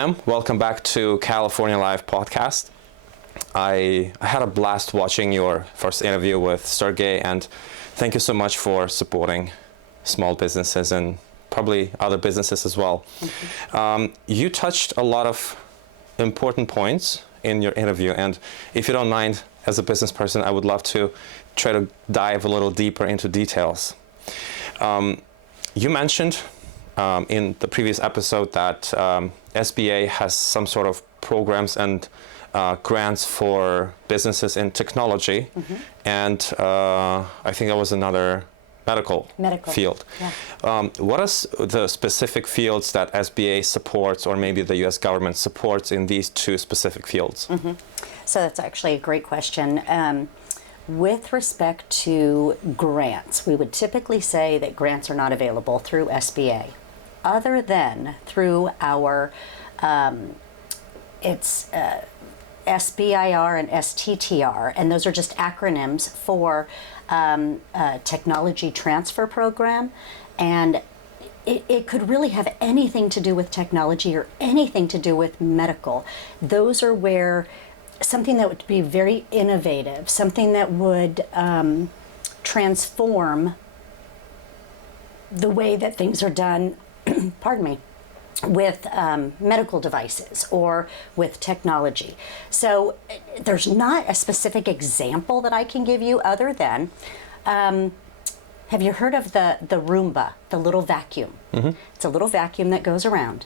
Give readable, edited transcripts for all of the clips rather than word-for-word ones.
ma'am. Welcome back to California Live podcast. I had a blast watching your first interview with Sergey, and thank you so much for supporting small businesses and probably other businesses as well. You touched a lot of important points in your interview, and if you don't mind, as a business person, I would love to try to dive a little deeper into details. You mentioned in the previous episode that SBA has some sort of programs and grants for businesses in technology, and I think there was another medical field. Yeah. What are the specific fields that SBA supports, or maybe the U.S. government supports in these two specific fields? So that's actually a great question. With respect to grants, we would typically say that grants are not available through SBA, other than through our SBIR and STTR, and those are just acronyms for Technology Transfer Program, and it could really have anything to do with technology or anything to do with medical. Those are where something that would be very innovative, something that would transform the way that things are done, pardon me, with medical devices or with technology. So there's not a specific example that I can give you other than, have you heard of the Roomba, the little vacuum? It's a little vacuum that goes around.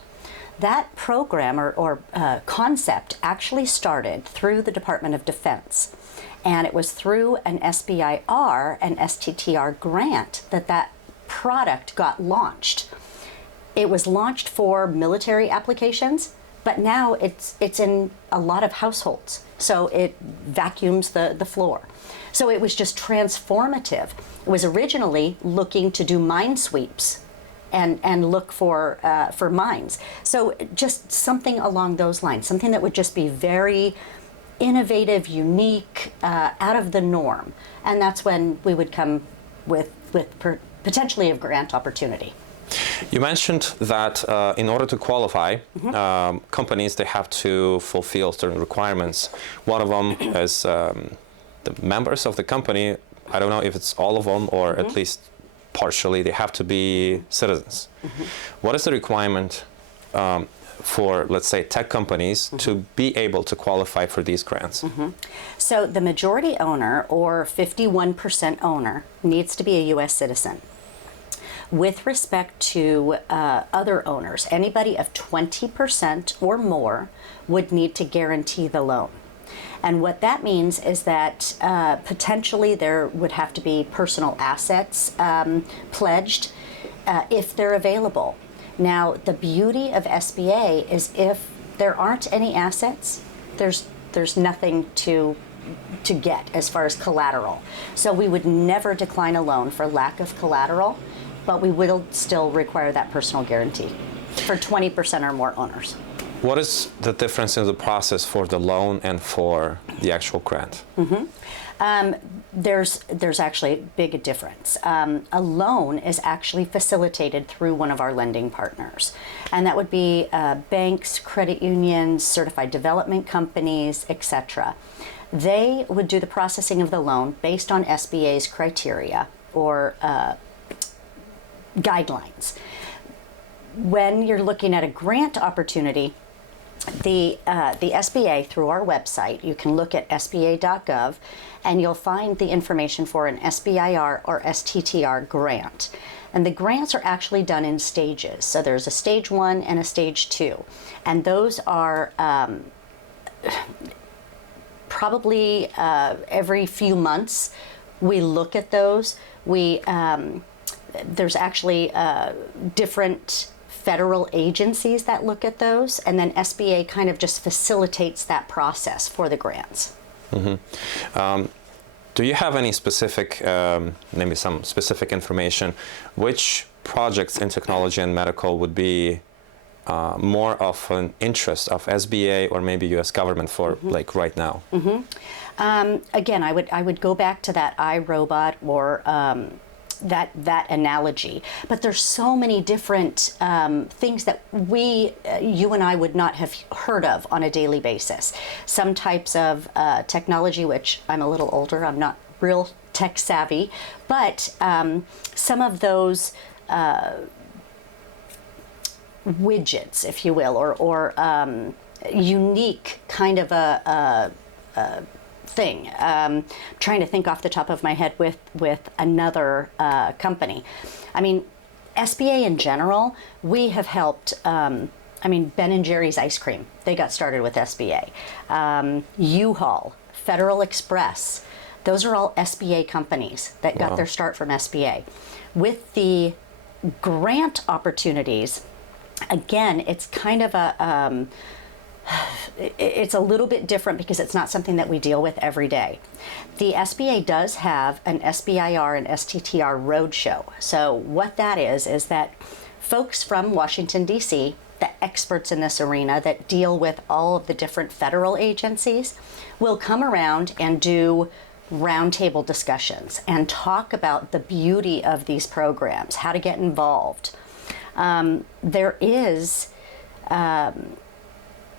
That program or concept actually started through the Department of Defense, and it was through an SBIR and STTR grant that product got launched. It was launched for military applications, but now it's in a lot of households. So it vacuums the floor. So it was just transformative. It was originally looking to do mine sweeps and look for mines. So just something along those lines, something that would just be very innovative, unique, out of the norm. And that's when we would come with potentially a grant opportunity. You mentioned that in order to qualify, companies, they have to fulfill certain requirements. One of them is the members of the company. I don't know if it's all of them or at least partially, they have to be citizens. What is the requirement for, let's say, tech companies to be able to qualify for these grants? So the majority owner, or 51% owner, needs to be a U.S. citizen. With respect to other owners, anybody of 20% or more would need to guarantee the loan. And what that means is that potentially there would have to be personal assets pledged if they're available. Now, the beauty of SBA is if there aren't any assets, there's nothing to get as far as collateral. So we would never decline a loan for lack of collateral, but we will still require that personal guarantee for 20% or more owners. What is the difference in the process for the loan and for the actual grant? There's actually a big difference. A loan is actually facilitated through one of our lending partners, and that would be banks, credit unions, certified development companies, etc. They would do the processing of the loan based on SBA's criteria or guidelines. When you're looking at a grant opportunity, the SBA, through our website, you can look at sba.gov and you'll find the information for an SBIR or STTR grant. And the grants are actually done in stages. So there's a stage 1 and a stage 2. And those are probably every few months we look at those. There's actually different federal agencies that look at those, and then SBA kind of just facilitates that process for the grants. Do you have any specific, maybe some specific information, which projects in technology and medical would be more of an interest of SBA or maybe U.S. government for like right now? Again, I would go back to that iRobot or that analogy. But there's so many different things that you and I would not have heard of on a daily basis. Some types of technology, which I'm a little older, I'm not real tech savvy, but some of those widgets, if you will, or unique kind of a thing. Trying to think off the top of my head with another company. I mean, SBA in general, we have helped. Ben and Jerry's ice cream, they got started with SBA. U-Haul, Federal Express, those are all SBA companies that got their start from SBA. With the grant opportunities, again, it's kind of it's a little bit different because it's not something that we deal with every day. The SBA does have an SBIR and STTR roadshow. So what that is that folks from Washington, D.C., the experts in this arena that deal with all of the different federal agencies, will come around and do roundtable discussions and talk about the beauty of these programs, how to get involved.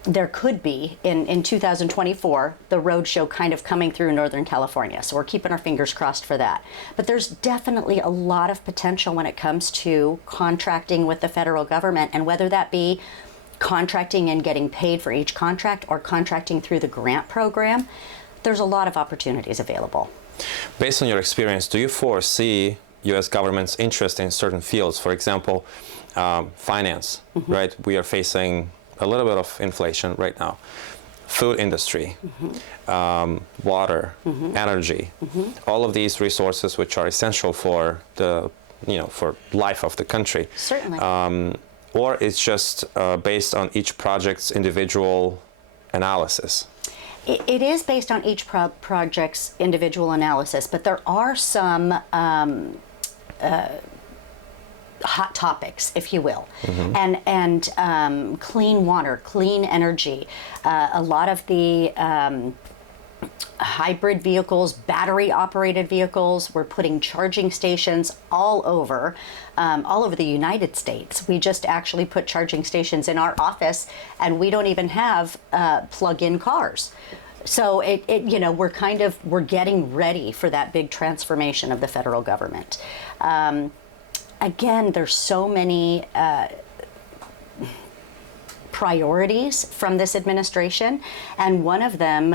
There could be, in 2024, the roadshow kind of coming through Northern California. So we're keeping our fingers crossed for that. But there's definitely a lot of potential when it comes to contracting with the federal government, and whether that be contracting and getting paid for each contract or contracting through the grant program, there's a lot of opportunities available. Based on your experience, do you foresee U.S. government's interest in certain fields? For example, finance, right? We are facing a little bit of inflation right now. Food industry, water, energy, all of these resources which are essential for for life of the country. Certainly. Or it's just based on each project's individual analysis? It is based on each project's individual analysis, but there are some hot topics, if you will, and clean water, clean energy, a lot of the hybrid vehicles, battery operated vehicles. We're putting charging stations all over the United States. We just actually put charging stations in our office, and we don't even have plug-in cars. So we're getting ready for that big transformation of the federal government. Again, there's so many priorities from this administration, and one of them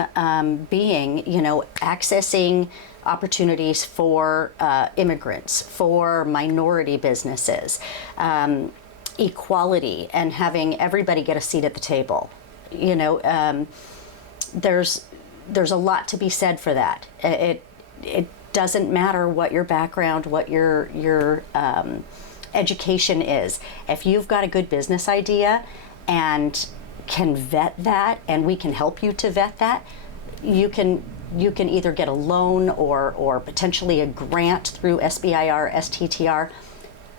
being, accessing opportunities for immigrants, for minority businesses, equality, and having everybody get a seat at the table. There's a lot to be said for that. It doesn't matter what your background, what your education is. If you've got a good business idea and can vet that, and we can help you to vet that, you can either get a loan or potentially a grant through SBIR, STTR.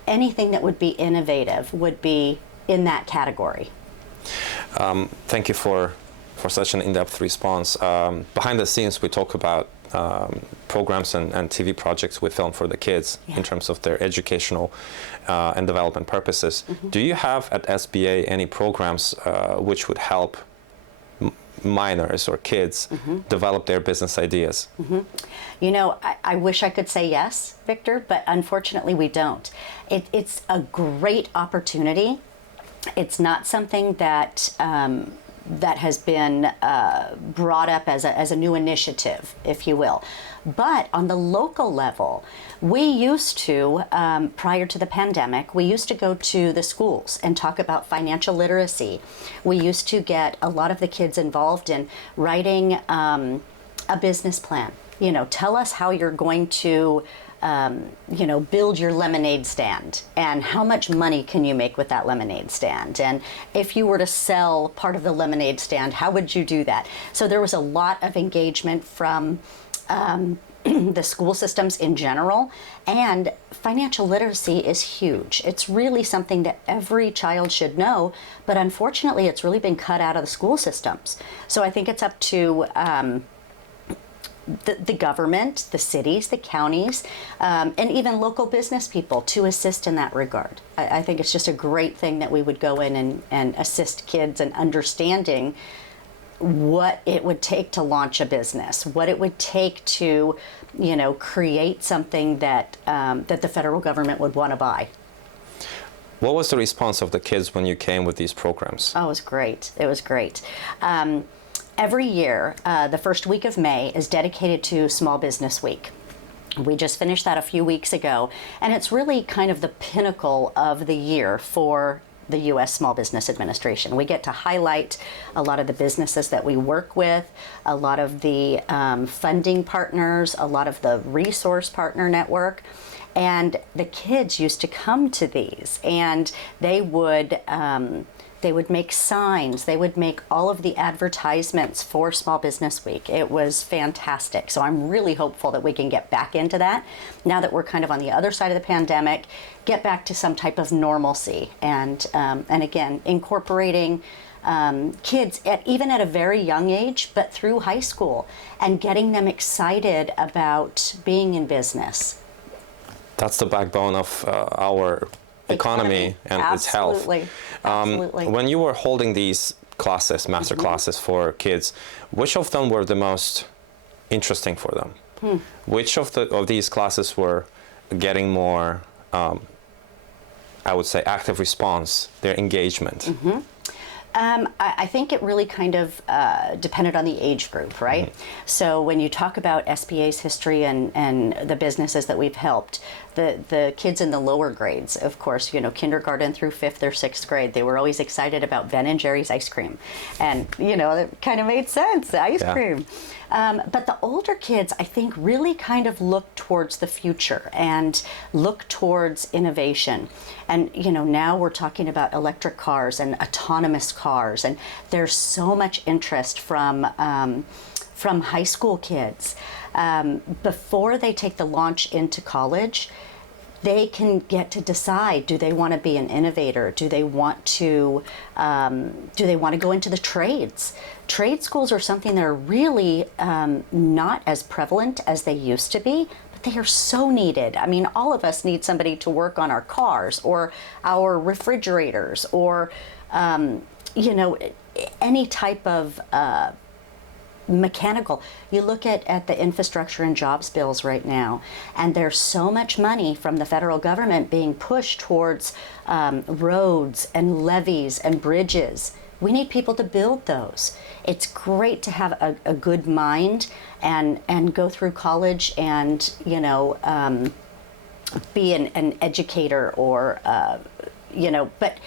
Anything that would be innovative would be in that category. Thank you for such an in-depth response. Behind the scenes, we talk about programs and TV projects we film for the kids in terms of their educational and development purposes. Do you have at SBA any programs which would help minors or kids develop their business ideas? I wish I could say yes, Victor, but unfortunately we don't. It's a great opportunity. It's not something that has been brought up as a new initiative, if you will. But on the local level, we used to, prior to the pandemic, we used to go to the schools and talk about financial literacy. We used to get a lot of the kids involved in writing a business plan. Tell us how you're going to build your lemonade stand, and how much money can you make with that lemonade stand, and if you were to sell part of the lemonade stand, how would you do that? So there was a lot of engagement from the school systems in general, and financial literacy is huge. It's really something that every child should know, but unfortunately it's really been cut out of the school systems. So I think it's up to the government, the cities, the counties, and even local business people to assist in that regard. I think it's just a great thing that we would go in and assist kids in understanding what it would take to launch a business, what it would take to, create something that that the federal government would want to buy. What was the response of the kids when you came with these programs? Oh, it was great. It was great. Every year, the first week of May is dedicated to Small Business Week. We just finished that a few weeks ago, and it's really kind of the pinnacle of the year for the U.S. Small Business Administration. We get to highlight a lot of the businesses that we work with, a lot of the funding partners, a lot of the resource partner network. And the kids used to come to these, and they would make signs, they would make all of the advertisements for Small Business Week. It was fantastic. So I'm really hopeful that we can get back into that now that we're kind of on the other side of the pandemic, get back to some type of normalcy, and again, incorporating kids even at a very young age, but through high school, and getting them excited about being in business. That's the backbone of our economy and its health. Absolutely. When you were holding these classes, master classes for kids, which of them were the most interesting for them? Which of these classes were getting more, I would say, active response, their engagement? I think it really kind of depended on the age group, right? So when you talk about SBA's history and the businesses that we've helped, the kids in the lower grades, of course, kindergarten through 5th or 6th grade, they were always excited about Ben and Jerry's ice cream. And, it kind of made sense, ice cream. But the older kids, I think, really kind of look towards the future and look towards innovation. And, now we're talking about electric cars and autonomous cars, and there's so much interest from high school kids. Before they take the launch into college, they can get to decide, do they want to be an innovator? Do they want to go into the trades? Trade schools are something that are really not as prevalent as they used to be, but they are so needed. I mean, all of us need somebody to work on our cars or our refrigerators or, any type of mechanical. You look at the infrastructure and jobs bills right now, and there's so much money from the federal government being pushed towards roads and levees and bridges. We need people to build those. It's great to have a good mind and go through college and be an educator or but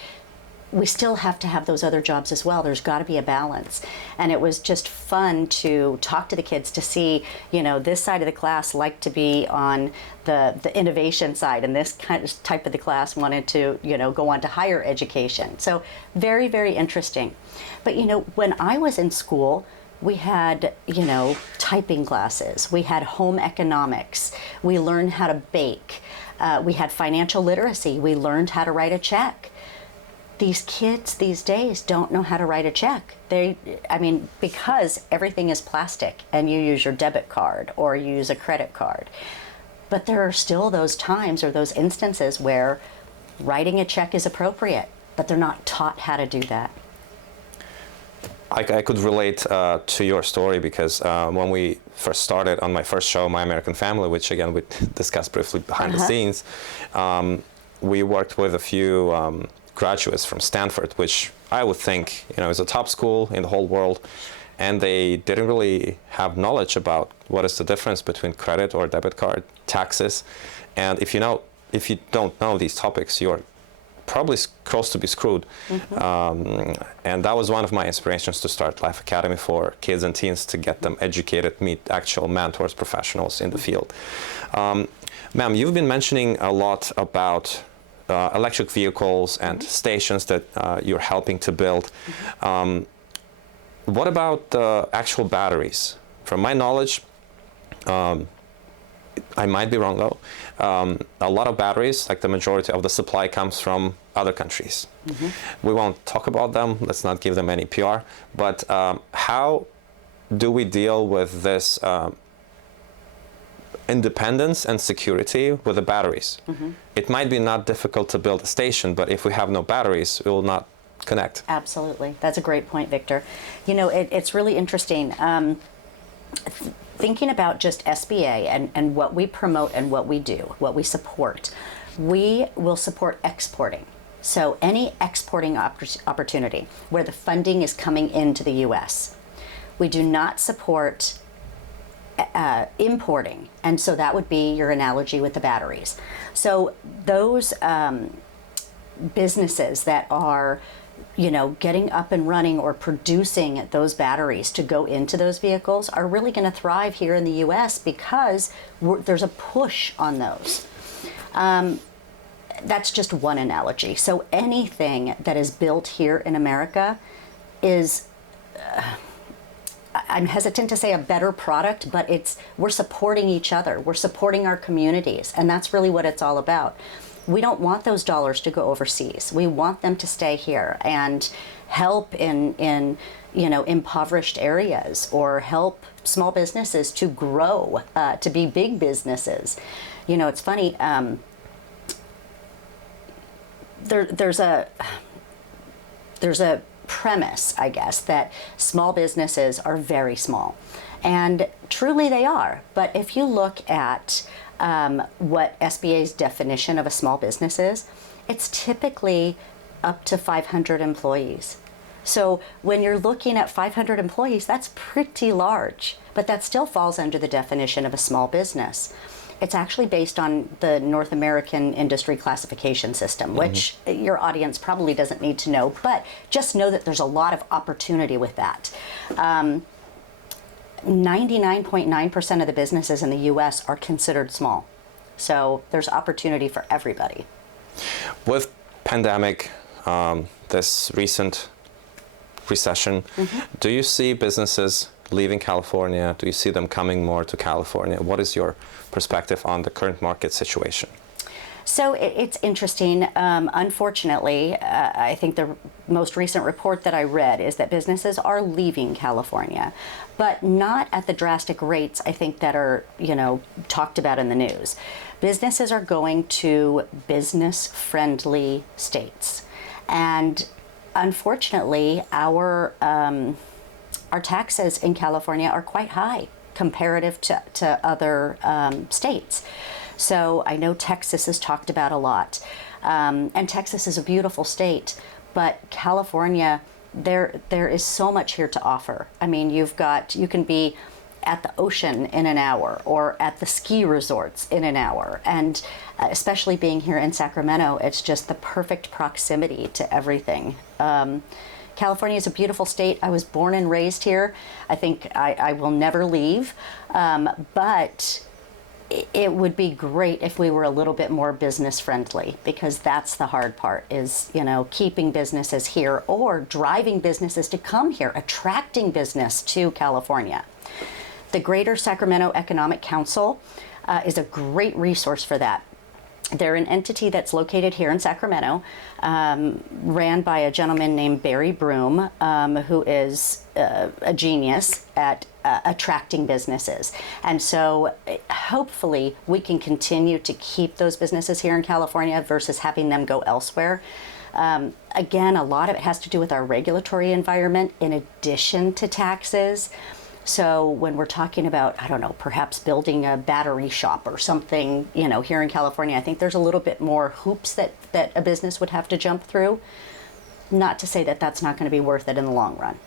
we still have to have those other jobs as well. There's got to be a balance. And it was just fun to talk to the kids to see, this side of the class liked to be on the innovation side, and this kind of type of the class wanted to, go on to higher education. So very, very interesting. But, when I was in school, we had, typing classes. We had home economics. We learned how to bake. We had financial literacy. We learned how to write a check. These kids these days don't know how to write a check. Because everything is plastic and you use your debit card or you use a credit card. But there are still those times or those instances where writing a check is appropriate, but they're not taught how to do that. I could relate to your story because when we first started on my first show, My American Family, which again we discussed briefly behind the scenes, we worked with a few graduates from Stanford, which I would think is a top school in the whole world, and they didn't really have knowledge about what is the difference between credit or debit card, taxes, and if you don't know these topics, you're probably close to be screwed. And that was one of my inspirations to start Life Academy for kids and teens, to get them educated, meet actual mentors, professionals in the field. Ma'am, you've been mentioning a lot about electric vehicles and stations that you're helping to build. What about the actual batteries? From my knowledge, I might be wrong though, a lot of batteries, like the majority of the supply, comes from other countries. We won't talk about them, let's not give them any PR, but how do we deal with this independence and security with the batteries. It might be not difficult to build a station, but if we have no batteries, it will not connect. Absolutely. That's a great point, Victor. You know, it's really interesting. Thinking about just SBA and what we promote and what we do, what we support, we will support exporting. So any exporting opportunity where the funding is coming into the U.S. We do not support importing, and so that would be your analogy with the batteries. So those businesses that are, you know, getting up and running or producing those batteries to go into those vehicles are really going to thrive here in the U.S. because there's a push on those. That's just one analogy. So anything that is built here in America is, I'm hesitant to say a better product, but we're supporting each other. We're supporting our communities, and that's really what it's all about. We don't want those dollars to go overseas. We want them to stay here and help in you know, impoverished areas, or help small businesses to grow, to be big businesses. You know, it's funny. There's a premise, I guess, that small businesses are very small, and truly they are. But if you look at what SBA's definition of a small business is, it's typically up to 500 employees. So when you're looking at 500 employees, that's pretty large, but that still falls under the definition of a small business. It's actually based on the North American Industry Classification System, which your audience probably doesn't need to know, but just know that there's a lot of opportunity with that. 99.9% of the businesses in the U.S. are considered small. So there's opportunity for everybody. With pandemic, this recent recession, do you see businesses leaving California? Do you see them coming more to California? What is your perspective on the current market situation? So it's interesting. Unfortunately, I think the most recent report that I read is that businesses are leaving California, but not at the drastic rates I think that are, you know, talked about in the news. Businesses are going to business-friendly states, and unfortunately, our taxes in California are quite high comparative to other states. So I know Texas is talked about a lot, and Texas is a beautiful state, but California, there is so much here to offer. I mean, you can be at the ocean in an hour, or at the ski resorts in an hour, and especially being here in Sacramento, it's just the perfect proximity to everything. California is a beautiful state. I was born and raised here. I think I will never leave, but it would be great if we were a little bit more business friendly, because that's the hard part, is, you know, keeping businesses here or driving businesses to come here, attracting business to California. The Greater Sacramento Economic Council is a great resource for that. They're an entity that's located here in Sacramento, ran by a gentleman named Barry Broom, who is a genius at attracting businesses. And so hopefully we can continue to keep those businesses here in California versus having them go elsewhere. Again, a lot of it has to do with our regulatory environment in addition to taxes. So when we're talking about, I don't know, perhaps building a battery shop or something, you know, here in California, I think there's a little bit more hoops that a business would have to jump through. Not to say that that's not going to be worth it in the long run.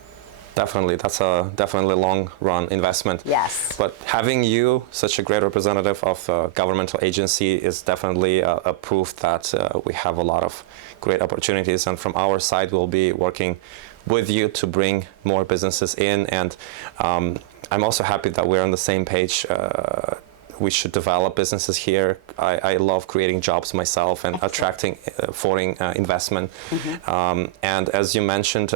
Definitely, that's a definitely long run investment. Yes. But having you, such a great representative of a governmental agency, is definitely a proof that we have a lot of great opportunities. And from our side, we'll be working with you to bring more businesses in. And I'm also happy that we're on the same page. We should develop businesses here. I love creating jobs myself and attracting foreign investment. And as you mentioned,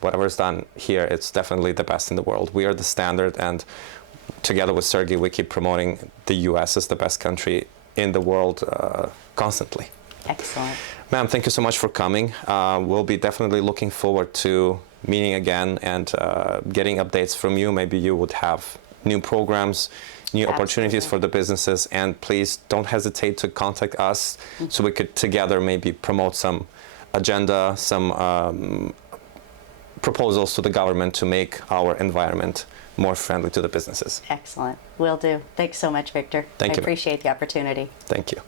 whatever's done here, it's definitely the best in the world. We are the standard, and together with Sergey, we keep promoting the U.S. as the best country in the world constantly. Excellent. Ma'am, thank you so much for coming. We'll be definitely looking forward to meeting again and getting updates from you. Maybe you would have new programs, new opportunities Absolutely. for the businesses. And please don't hesitate to contact us so we could together maybe promote some agenda, some proposals to the government to make our environment more friendly to the businesses. Excellent. Will do. Thanks so much, Victor. Thank I you. appreciate the opportunity. Thank you.